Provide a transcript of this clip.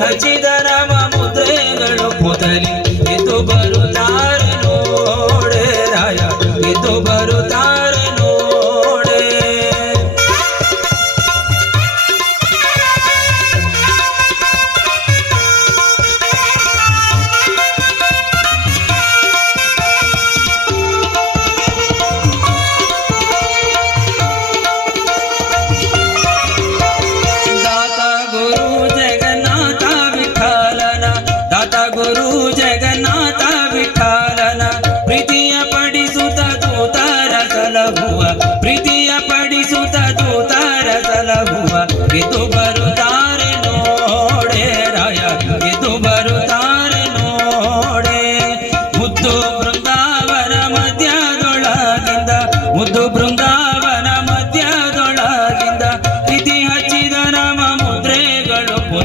ಹಚ್ಚಿದ ರಾಮ ಮುದ್ರೆಗಳು ಕೂತಲಿ ಇದು ಬರುತ್ತಾರೆ ನೋಡೆ ರಾಯ ಇದು ಬರುತ್ತಾರೆ ಸಲಹುವ ಪ್ರೀತಿಯ ಪಡಿಸುತ್ತ ದೂತಾರ ಸಲಭುವ ಇದು ಬರುತ್ತಾರೆ ನೋಡೆ ರಾಯ ಇದು ಬರುತ್ತಾರೆ ನೋಡೆ. ಮುದ್ದು ಬೃಂದಾವನ ಮಧ್ಯದೊಳಗಿಂದ ಮುದ್ದು